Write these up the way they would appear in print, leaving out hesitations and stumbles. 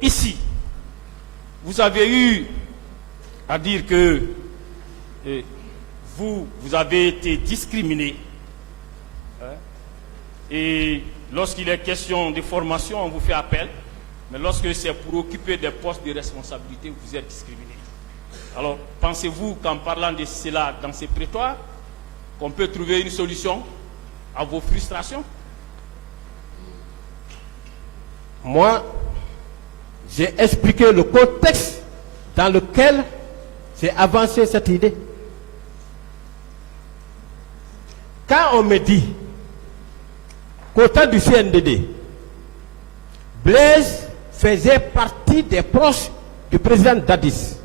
Ici, vous avez eu à dire que vous avez été discriminé. Et lorsqu'il est question de formation, on vous fait appel. Mais lorsque c'est pour occuper des postes de responsabilité, vous êtes discriminé. Alors, pensez-vous qu'en parlant de cela dans ces prétoires, qu'on peut trouver une solution à vos frustrations? Moi, j'ai expliqué le contexte dans lequel j'ai avancé cette idée. Quand on me dit qu'au temps du CNDD, Blaise faisait partie des proches du président Dadis.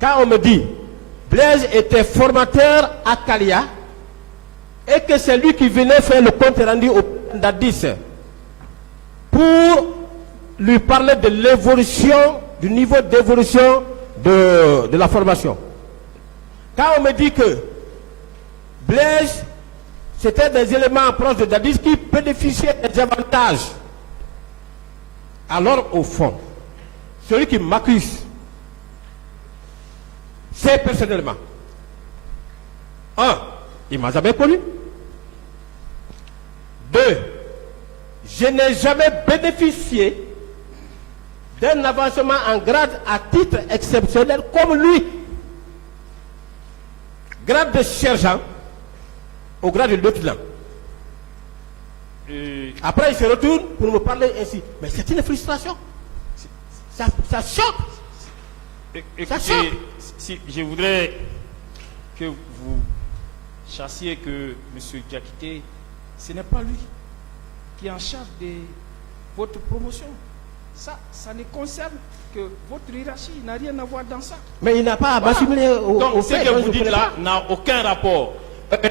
Quand on me dit Blaise était formateur à Kalia et que c'est lui qui venait faire le compte rendu au président Dadis pour lui parler de l'évolution, du niveau d'évolution de la formation. Quand on me dit que Blaise, c'était des éléments proches de Dadis qui bénéficiaient des avantages. Alors, au fond, celui qui m'accuse, c'est personnellement. Un, il ne m'a jamais connu. Deux, je n'ai jamais bénéficié d'un avancement en grade à titre exceptionnel comme lui. Grade de sergent au grade de lieutenant. Après, il se retourne pour me parler ainsi. Mais c'est une frustration. Ça choque. Écoutez, si je voudrais que vous sachiez que M. Diakité, ce n'est pas lui qui est en charge de votre promotion. Ça ne concerne que votre hiérarchie. Il n'a rien à voir dans ça. Mais il n'a pas à m'assimiler au fait. Ce que vous dites là n'a aucun rapport.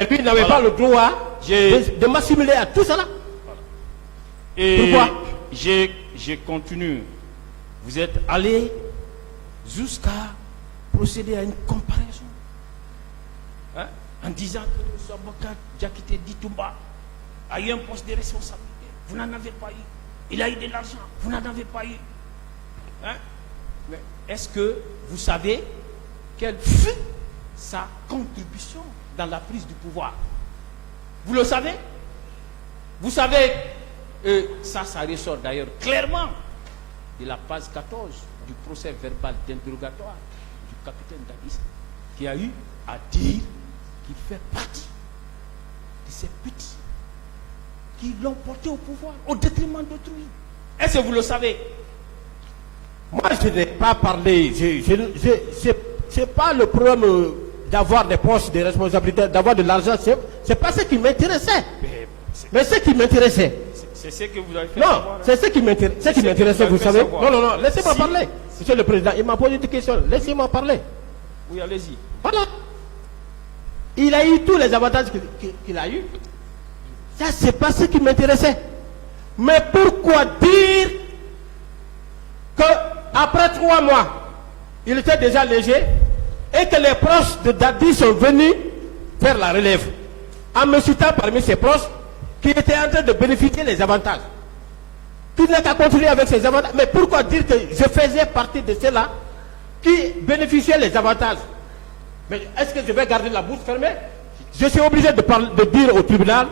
Lui n'avait pas le droit de m'assimiler à tout cela. Et pourquoi? Je continue. Vous êtes allé jusqu'à procéder à une comparaison. En disant que M. Aboubacar Diakité Ditumba a eu un poste de responsabilité. Vous n'en avez pas eu. Il a eu de l'argent. Vous n'en avez pas eu. Mais est-ce que vous savez quelle fut sa contribution dans la prise du pouvoir? Vous le savez? Vous savez, ça ressort d'ailleurs clairement de la page 14 du procès verbal d'interrogatoire du capitaine Dadis, qui a eu à dire qu'il fait partie de ces petits qui l'ont porté au pouvoir au détriment d'autrui. Est-ce que vous le savez? Moi, je n'ai pas parlé. C'est pas le problème d'avoir des postes de responsabilité, d'avoir de l'argent. C'est pas ce qui m'intéressait. Mais ce qui m'intéressait. C'est ce que vous avez fait. Non, c'est ce qui m'intéressait, vous savez. Non, laissez-moi parler. Monsieur le Président, il m'a posé des questions. Laissez-moi parler. Oui, allez-y. Voilà. Il a eu tous les avantages qu'il a eu. Ça, c'est pas ce qui m'intéressait. Mais pourquoi dire qu'après 3 mois, il était déjà léger et que les proches de Dadi sont venus faire la relève en me citant parmi ses proches qui étaient en train de bénéficier des avantages. Qui n'a qu'à continuer avec ces avantages. Mais pourquoi dire que je faisais partie de ceux-là qui bénéficiaient des avantages? Mais est-ce que je vais garder la bouche fermée? Je suis obligé de dire au tribunal,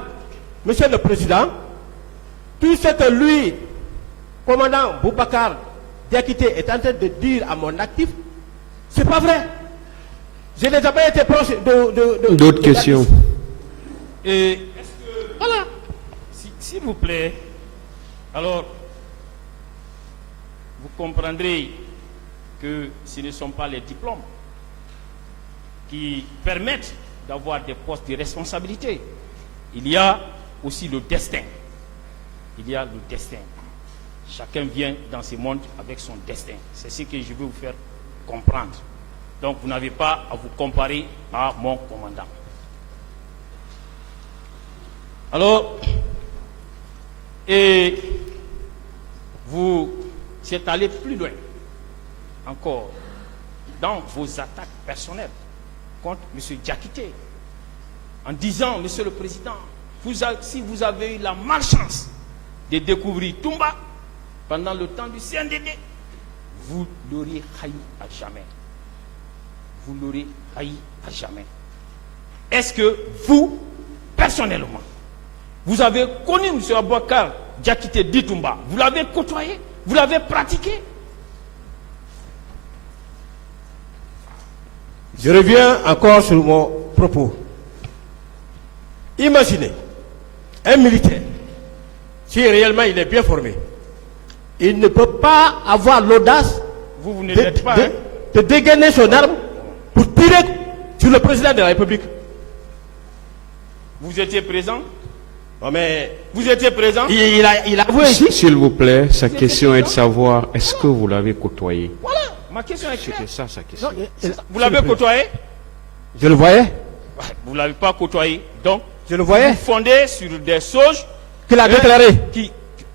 Monsieur le Président, tout ce que lui, commandant Boubacar Diakité, est en train de dire à mon actif, c'est pas vrai. Je n'ai jamais été proche de d'autres questions. Et est-ce que, voilà, s'il vous plaît, alors vous comprendrez que ce ne sont pas les diplômes qui permettent d'avoir des postes de responsabilité. Il y a aussi le destin. Il y a le destin. Chacun vient dans ce monde avec son destin. C'est ce que je veux vous faire comprendre. Donc vous n'avez pas à vous comparer à mon commandant. Alors, et vous êtes allé plus loin encore dans vos attaques personnelles contre M. Diakité en disant, Monsieur le Président, si vous avez eu la malchance de découvrir Toumba pendant le temps du CNDD, vous l'aurez haï à jamais. Vous l'aurez haï à jamais. Est-ce que vous, personnellement, vous avez connu M. Aboubacar Diakité Di Toumba? Vous l'avez côtoyé? Vous l'avez pratiqué? Je reviens encore sur mon propos. Imaginez un militaire, si réellement il est bien formé, il ne peut pas avoir l'audace Vous ne l'êtes pas. de dégainer son arme pour tirer sur le président de la République. Vous étiez présent? Non mais Vous étiez présent? il a avoué ici. S'il vous plaît, sa question est de savoir est-ce que vous l'avez côtoyé? Voilà, ma question est claire. C'était ça sa question. Vous l'avez côtoyé? Je le voyais. Vous ne l'avez pas côtoyé. Donc, Je le voyais. vous fondez sur des sauges Qu'il a déclaré.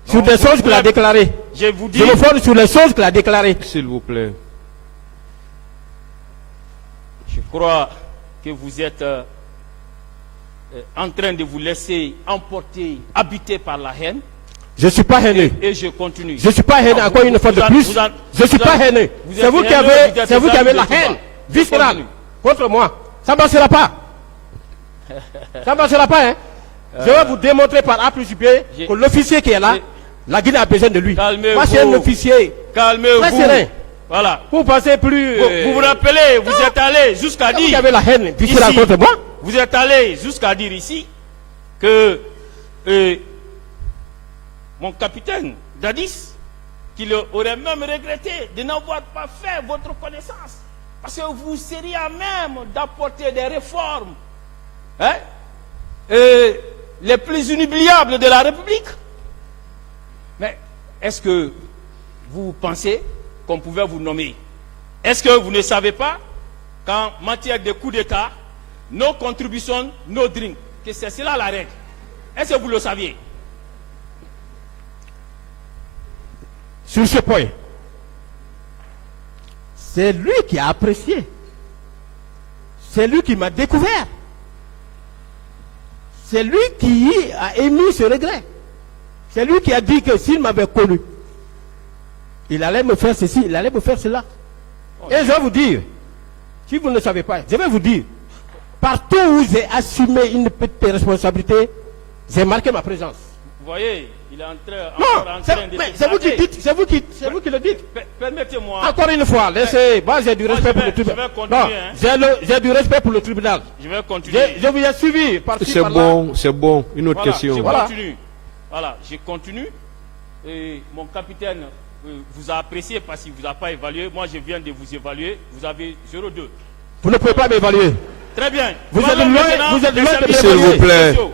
Sur des choses qu'il a déclarées. Je vous dis, Je me fonde sur les choses qu'il a déclarées. S'il vous plaît. je crois que vous êtes en train de vous laisser emporter, habiter par la haine. Je ne suis pas haineux. Et je continue. Je ne suis pas haineux, encore une fois de plus. Je ne suis pas haineux. C'est vous qui avez la haine viscérale contre moi. Ça ne marchera pas. Ça ne marchera pas, hein. Je vais vous démontrer par A plus B que l'officier qui est là, la Guinée a besoin de lui. Moi, c'est un officier. Calmez-vous. Très serein. Voilà. Vous pensez plus. Vous vous rappelez, vous êtes allé jusqu'à Vous qui dire. avez la haine viscérale Ici, contre moi. vous êtes allé jusqu'à dire ici que mon capitaine Dadis, qu'il aurait même regretté de n'avoir pas fait votre connaissance. Parce que vous seriez à même d'apporter des réformes, hein, les plus inoubliables de la République. Mais est-ce que vous pensez qu'on pouvait vous nommer? Est-ce que vous ne savez pas qu'en matière de coup d'État, nos contributions, nos drinks, que c'est cela la règle? Est-ce que vous le saviez? Sur ce point, c'est lui qui a apprécié. C'est lui qui m'a découvert. C'est lui qui a émis ce regret. C'est lui qui a dit que s'il m'avait connu, il allait me faire ceci, il allait me faire cela. Et je vais vous dire, si vous ne savez pas, je vais vous dire, partout où j'ai assumé une petite responsabilité, j'ai marqué ma présence. Vous voyez, il est en train, Non, c'est vous qui dites, c'est vous qui le dites. Permettez-moi. Encore une fois, laissez, moi j'ai du respect pour le je vais tribunal. continuer, Non, hein. j'ai du respect pour le tribunal. Je vais continuer. Je vous ai suivi par-ci, C'est par-là. bon, c'est bon. Une autre Voilà, question. je Voilà. continue. Voilà, je continue. Et mon capitaine vous a apprécié parce qu'il ne vous a pas évalué. Moi, je viens de vous évaluer. Vous avez 0,2. Vous ne pouvez pas m'évaluer. Très bien. Vous êtes Parlons loin- maintenant vous êtes des loin de services S'il vous plaît. sociaux.